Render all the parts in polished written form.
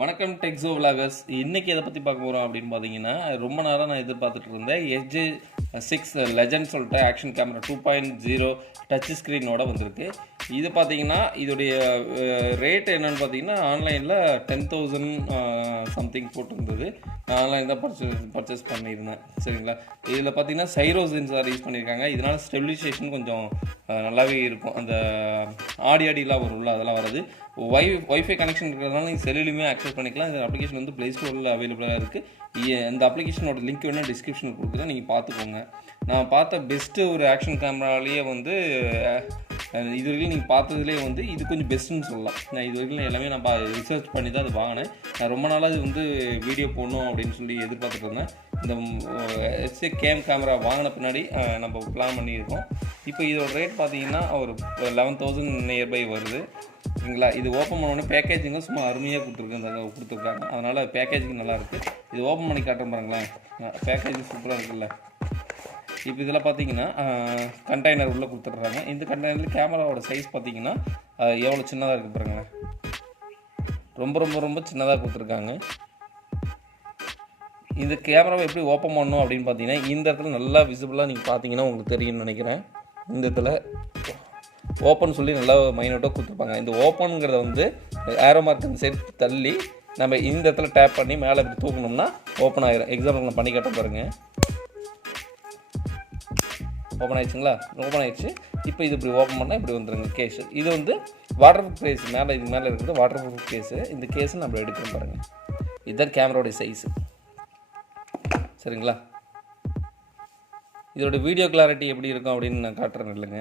வணக்கம் டெக்ஸோ விலாகர்ஸ். இன்றைக்கி எதை பற்றி பார்க்க போகிறோம் அப்படின்னு பார்த்தீங்கன்னா, ரொம்ப நேரம் நான் எதிர்பார்த்துட்டு இருந்தேன். sj6 லெஜண்ட் சொல்லிட்டு ஆக்ஷன் கேமரா 2.0 டச் ஸ்க்ரீனோட வந்திருக்கு. இது பார்த்தீங்கன்னா இதோடைய ரேட் என்னென்னு பார்த்தீங்கன்னா ஆன்லைனில் 10,000 சம்திங் போட்டிருந்தது. நான் ஆன்லைன் தான் பர்ச்சேஸ் பண்ணியிருந்தேன். சரிங்களா, இதில் பார்த்தீங்கன்னா சைரோ சென்சார் யூஸ் பண்ணியிருக்காங்க. இதனால் ஸ்டெபிலைசேஷன் கொஞ்சம் நல்லாவே இருக்கும். அந்த ஆடிலாம் வரும்ல, அதெல்லாம் வராது. வைஃபை கனெக்ஷன் இருக்கிறதுனால நீங்கள் செல்லுலையுமே ஆக்சஸ் பண்ணிக்கலாம். இந்த அப்ளிகேஷன் வந்து ப்ளே ஸ்டோரில் அவைலபிளாக இருக்குது. இந்த அப்ளிகேஷனோட லிங்க் வேணால் டிஸ்கிரிப்ஷனில் கொடுக்குறேன், நீங்கள் பார்த்துக்கோங்க. நான் பார்த்த பெஸ்ட்டு ஒரு ஆக்ஷன் கேமராலேயே வந்து இது வரைக்கும் நீங்கள் பார்த்ததுலேயே வந்து இது கொஞ்சம் பெஸ்ட்டுன்னு சொல்லலாம். நான் இது வரைக்கும் எல்லாமே நான் ரிசர்ச் பண்ணி தான் அது வாங்கினேன். நான் ரொம்ப நாளாக இது வந்து வீடியோ போடணும் அப்படின்னு சொல்லி எதிர்பார்த்துட்டு இருந்தேன். இந்த sjcam கேமரா வாங்கின பின்னாடி நம்ம பிளான் பண்ணியிருக்கோம். இப்போ இதோட ரேட் பார்த்தீங்கன்னா ஒரு 11,000 நியர்பை வருது. சரிங்களா, இது ஓப்பன் பண்ணோடனே பேக்கேஜிங்கும் சும்மா அருமையாக கொடுத்துருக்காங்க. அதனால் பேக்கேஜிங் நல்லாயிருக்கு. இது ஓப்பன் பண்ணி காட்டுறேன் பாருங்களேன். பேக்கேஜிங் சூப்பராக இருக்குல்ல. இப்போ இதில் பார்த்தீங்கன்னா கண்டெய்னர் உள்ளே கொடுத்துட்றாங்க. இந்த கண்டெய்னரில் கேமராவோட சைஸ் பார்த்தீங்கன்னா எவ்வளோ சின்னதாக இருக்குது பாருங்களேன். ரொம்ப ரொம்ப ரொம்ப சின்னதாக கொடுத்துருக்காங்க. இந்த கேமராவை எப்படி ஓப்பன் பண்ணணும் அப்படின்னு பார்த்தீங்கன்னா, இந்த இடத்துல நல்லா விசிபிளாக நீங்கள் பார்த்தீங்கன்னா உங்களுக்கு தெரியும்னு நினைக்கிறேன். இந்த இடத்துல ஓப்பன் சொல்லி நல்லா மைனோட்டாக கொடுத்துருப்பாங்க. இந்த ஓப்பனுங்கிறத வந்து ஏரோ மார்க் இந்த சைடு தள்ளி நம்ம இந்த இடத்துல டேப் பண்ணி மேலே இப்படி தூக்கணும்னா ஓப்பன் ஆகிடும். எக்ஸாம்பிள் நான் பண்ணி காட்ட பாருங்கள். ஓப்பன் ஆகிடுச்சுங்களா? ஓப்பன் ஆகிடுச்சு. இப்போ இது இப்படி ஓப்பன் பண்ணால் இப்படி வந்துடுங்க கேஸு. இது வந்து வாட்டர் ப்ரூஃப் கேஸ். மேலே இது மேலே இருக்கிறது வாட்டர் ப்ரூஃப் கேஸு. இந்த கேஸு நம்ம எடுக்கணும் பாருங்கள். இதுதான் கேமராவுடைய சைஸு. சரிங்களா, இதோட வீடியோ கிளாரிட்டி எப்படி இருக்கும் அப்படின்னு நான் காட்டுறேன் இல்லைங்க.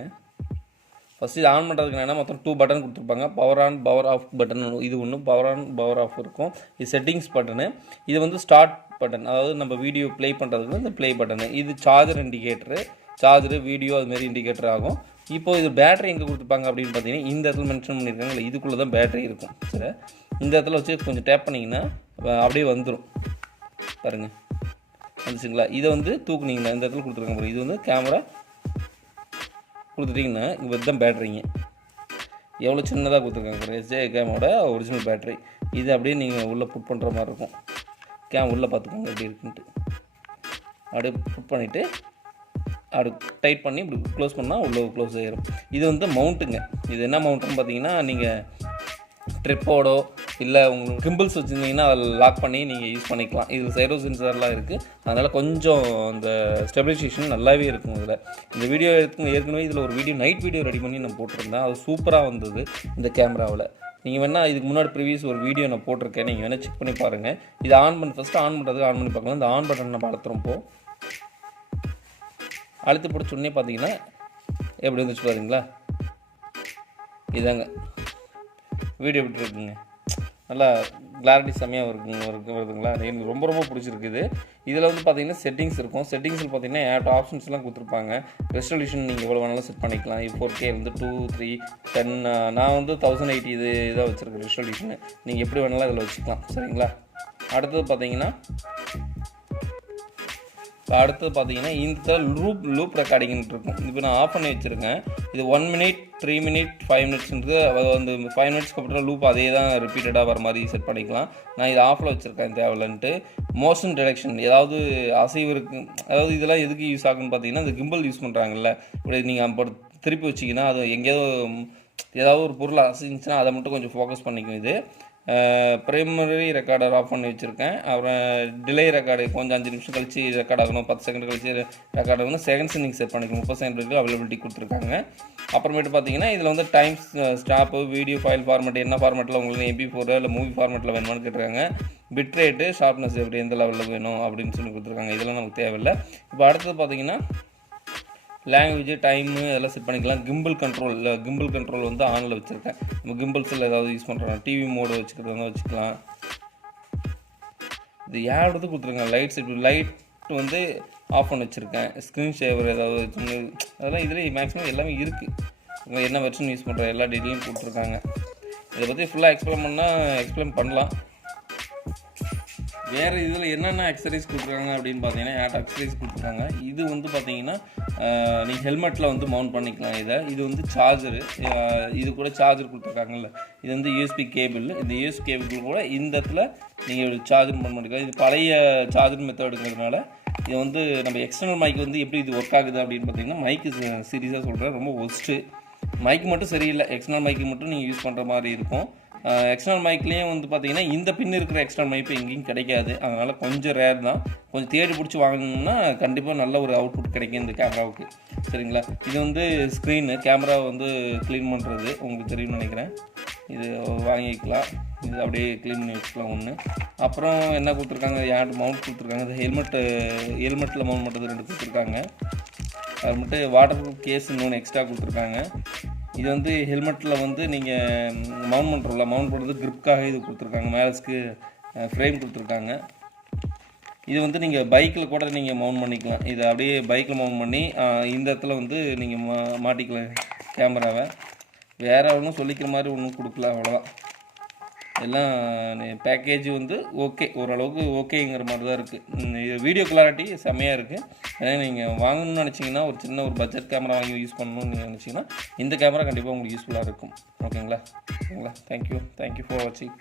ஃபஸ்ட்டு இது ஆன் பண்ணுறதுக்கு என்னென்னா மொத்தம் 2 பட்டன் கொடுத்துருப்பாங்க. Power on power off button இது ஒன்று, பவர் ஆன் பவர் ஆஃப் இருக்கும். இது செட்டிங்ஸ் பட்டனு. இது வந்து ஸ்டார்ட் பட்டன், அதாவது நம்ம வீடியோ ப்ளே பண்ணுறதுக்கு இந்த ப்ளே பட்டனு. இது சார்ஜர் இண்டிகேட்டரு, சார்ஜரு வீடியோ அதுமாரி இண்டிகேட்டர் ஆகும். இப்போது இது பேட்டரி எங்கே கொடுத்துருப்பாங்க அப்படின்னு பார்த்தீங்கன்னா இந்த இடத்துல மென்ஷன் பண்ணியிருக்காங்க. இதுக்குள்ளே தான் பேட்டரி இருக்கும். சரி, இந்த இடத்துல வச்சு கொஞ்சம் டேப் பண்ணிங்கன்னா அப்படியே வந்துடும் பாருங்கள். வந்துச்சுங்களா? இதை வந்து தூக்குனீங்கன்னா இந்த இடத்துல கொடுத்துருக்காங்க பாருங்கள். இது வந்து கேமரா கொடுத்துட்டிங்கன்னா இங்கே தான் பேட்டரிங்க எவ்வளோ சின்னதாக கொடுத்துருக்காங்க பாருங்கள். sjcamோட ஒரிஜினல் பேட்டரி. இது அப்படியே நீங்கள் உள்ளே புட் பண்ணுற மாதிரி இருக்கும். கேம் உள்ளே பார்த்துக்கோங்க எப்படி இருக்குன்ட்டு. அப்படியே புட் பண்ணிவிட்டு அப்படி டைட் பண்ணி இப்படி க்ளோஸ் பண்ணால் உள்ளே க்ளோஸ் ஆகிடும். இது வந்து மவுண்ட்டுங்க. இது என்ன மவுண்ட்டுன்னு பார்த்தீங்கன்னா, நீங்கள் ட்ரிப்போடோ இல்லை உங்களுக்கு கிம்பிள்ஸ் வச்சுருந்தீங்கன்னா அதில் லாக் பண்ணி நீங்கள் யூஸ் பண்ணிக்கலாம். இதில் சைரோ சென்சார்லாம் இருக்குது. அதனால் கொஞ்சம் இந்த ஸ்டெபிலைசேஷன் நல்லாவே இருக்கும். இதில் இந்த வீடியோ ஏற்கனவே இதில் ஒரு வீடியோ நைட் வீடியோ ரெடி பண்ணி நான் போட்டிருந்தேன். அது சூப்பராக வந்தது இந்த கேமராவில். நீங்கள் வேணால் இதுக்கு முன்னாடி ப்ரீவியஸ் ஒரு வீடியோ நான் போட்டிருக்கேன், நீங்கள் வேணால் செக் பண்ணி பாருங்கள். இது ஃபஸ்ட்டு ஆன் பண்ணுறதுக்கு ஆன் பண்ணி பார்க்கலாம். இந்த ஆன் பட்டன் நம்ம அழுத்துறப்போ அழுத்து போட்டு சொன்னே பார்த்தீங்கன்னா எப்படி வந்துச்சு பாருங்களா. இதாங்க வீடியோ எப்படி இருக்குங்க, நல்லா கிளாரிட்டி செம்மையாக வருதுங்களா. எனக்கு ரொம்ப ரொம்ப பிடிச்சிருக்குது. இதில் வந்து பார்த்தீங்கன்னா செட்டிங்ஸ் இருக்கும். செட்டிங்ஸில் பார்த்தீங்கன்னா ஆப்ஷன்ஸ்லாம் கொடுத்துருப்பாங்க. ரெசல்யூஷன் நீங்கள் எவ்வளோ வேணாலும் செட் பண்ணிக்கலாம். 4K இருந்து 2, 3, 10. நான் வந்து 1080 இதாக வச்சுருக்கேன் ரெசல்யூஷனு. நீங்கள் எப்படி வேணாலும் இதில் வச்சுக்கலாம். சரிங்களா, அடுத்தது பார்த்தீங்கன்னா இந்த லூப் ரெக்கார்டிங்னு இருக்கும். இப்போ நான் ஆஃப் பண்ணி வச்சுருக்கேன். இது 1 மினிட், 3 மினிட், 5 மினிட்ஸ்ன்றது அந்த 5 மினிட்ஸ்க்கு அப்புறம் லூப் அதே தான் ரிப்பீட்டடாக வர மாதிரி செட் பண்ணிக்கலாம். நான் இது ஆஃபில் வச்சுருக்கேன் தேவையில்லைன்ட்டு. மோஷன் டிடெக்ஷன், ஏதாவது அசைவு இருக்குது, அதாவது இதெல்லாம் எதுக்கு யூஸ் ஆகுன்னு பார்த்தீங்கன்னா, இந்த கிம்பிள் யூஸ் பண்ணுறாங்கல்ல, இப்படி நீங்கள் அப்போ திருப்பி வச்சிங்கன்னா அது எங்கேயோ ஏதாவது ஒரு பொருள் அசைஞ்சுன்னா அதை மட்டும் கொஞ்சம் ஃபோக்கஸ் பண்ணிக்கும். இது ப்ரைமரி ரெக்கார்டர் ஆஃப் பண்ணி வச்சுருக்கேன். அப்புறம் டிலே ரெக்கார்டு கொஞ்சம் 5 நிமிஷம் கழிச்சு ரெக்கார்ட் ஆகணும், 10 செகண்ட் கழிச்சு ரெக்கார்ட் ஆகணும். செகண்ட்ஸ் நீங்கள் செட் பண்ணிக்கணும். 30 செகண்ட் வரைக்கும் அவைலபிலிட்டி கொடுத்துருக்காங்க. அப்புறமேட்டு பார்த்தீங்கன்னா இதில் வந்து time stop, video file format என்ன ஃபார்மேட்டில் உங்களுக்கு MP4 இல்லை மூவி ஃபார்மேட்டில் வேணுமான்னு கேட்டிருக்காங்க. பிட் ரேட்டு, ஷார்ப்னஸ் எப்படி எந்த லெவலில் வேணும் அப்படின்னு சொல்லி கொடுத்துருக்காங்க. இதெல்லாம் நமக்கு தேவையில்லை. இப்போ அடுத்தது பார்த்தீங்கன்னா லாங்குவேஜ், டைமு இதெல்லாம் செட் பண்ணிக்கலாம். கிம்பிள் கண்ட்ரோல் வந்து ஆனில் வச்சுருக்கேன். நம்ம கிம்பிள்ஸில் ஏதாவது யூஸ் பண்ணுறோம், டிவி மோடு வச்சுக்கிறதா வச்சுக்கலாம். இது ஏதாவது கொடுத்துருக்கேன். லைட் வந்து ஆஃப் பண்ணி வச்சுருக்கேன். ஸ்க்ரீன் சேவர் ஏதாவது அதெல்லாம் இதில் மேக்ஸிமம் எல்லாமே இருக்குது. என்ன வெர்ஷன் யூஸ் பண்ணுற எல்லா டீட்டெயிலும் கொடுத்துருக்காங்க. இதை பற்றி ஃபுல்லாக எக்ஸ்பிளைன் பண்ணலாம். வேறு இதில் என்னென்ன அக்சசரிஸ் கொடுத்துருக்காங்க அப்படின்னு பார்த்தீங்கன்னா அக்சசரிஸ் கொடுத்துருக்காங்க. இது வந்து பார்த்தீங்கன்னா நீங்கள் ஹெல்மெட்டில் வந்து மவுண்ட் பண்ணிக்கலாம். இது வந்து சார்ஜரு, இது கூட சார்ஜர் கொடுத்துருக்காங்கல்ல, இது வந்து யூஎஸ்பி கேபிள். இந்த யூஎஸ்பி கேபிள் கூட இந்த இடத்துல நீங்கள் சார்ஜர் பண்ண பண்ணிக்கலாம். இது பழைய சார்ஜர் மெத்தடுங்கிறதுனால இது வந்து நம்ம எக்ஸ்டர்னல் மைக் வந்து எப்படி இது ஒர்க் ஆகுது அப்படின்னு பார்த்தீங்கன்னா, மைக்கு சீரியஸாக சொல்கிறேன், ரொம்ப ஒஸ்ட்டு. மைக் மட்டும் சரியில்லை, எக்ஸ்டர்னல் மைக்கு மட்டும் நீங்கள் யூஸ் பண்ணுற மாதிரி இருக்கும். எக்ஸ்டர்னல் மைக்லேயும் வந்து பார்த்தீங்கன்னா இந்த பின் இருக்கிற எக்ஸ்டர்னல் மைக் எங்கேயும் கிடைக்காது. அதனால் கொஞ்சம் ரேர் தான். கொஞ்சம் தேடி பிடிச்சி வாங்கினோம்னா கண்டிப்பாக நல்ல ஒரு அவுட்புட் கிடைக்கும் இந்த கேமராவுக்கு. சரிங்களா? இது வந்து ஸ்க்ரீனு, கேமராவை வந்து க்ளீன் பண்ணுறது உங்களுக்கு தெரியும்னு நினைக்கிறேன். இது வாங்கிக்கலாம், இது அப்படியே க்ளீன் பண்ணி வச்சுக்கலாம் ஒன்று. அப்புறம் என்ன கொடுத்துருக்காங்க, யார்ட் மவுண்ட் கொடுத்துருக்காங்க. அது ஹெல்மெட்டில் மவுண்ட் பண்ணுறது 2 கொடுத்துருக்காங்க. அது மட்டும் வாட்டர் ப்ரூஃப் கேஸ் இன்னொன்று எக்ஸ்ட்ரா கொடுத்துருக்காங்க. இது வந்து ஹெல்மெட்டில் வந்து நீங்கள் மவுண்ட் பண்ணுறோம்ல, மவுண்ட் பண்ணுறது க்ரிப்காக இது கொடுத்துருக்காங்க. மேலஸ்க்கு ஃப்ரேம் கொடுத்துருக்காங்க. இது வந்து நீங்கள் பைக்கில் கூட நீங்கள் மவுண்ட் பண்ணிக்கலாம். இதை அப்படியே பைக்கில் மவுண்ட் பண்ணி இந்த இடத்துல வந்து நீங்கள் மாட்டிக்கலாம் கேமராவை. வேறு ஒன்றும் சொல்லிக்கிற மாதிரி ஒன்றும் கொடுக்கல, அவ்வளோதான். எல்லாம் பேக்கேஜ் வந்து ஓகே, ஓரளவுக்கு ஓகேங்கிற மாதிரி தான் இருக்குது. வீடியோ கிளாரிட்டி செம்மையாக இருக்குது. ஏன்னா நீங்கள் வாங்கணும்னு நினச்சிங்கன்னா, ஒரு சின்ன ஒரு பட்ஜெட் கேமரா வாங்கி யூஸ் பண்ணணும்னு நினச்சிங்கன்னா இந்த கேமரா கண்டிப்பாக உங்களுக்கு யூஸ்ஃபுல்லாக இருக்கும். ஓகேங்களா? தேங்க்யூ ஃபார் வாட்சிங்.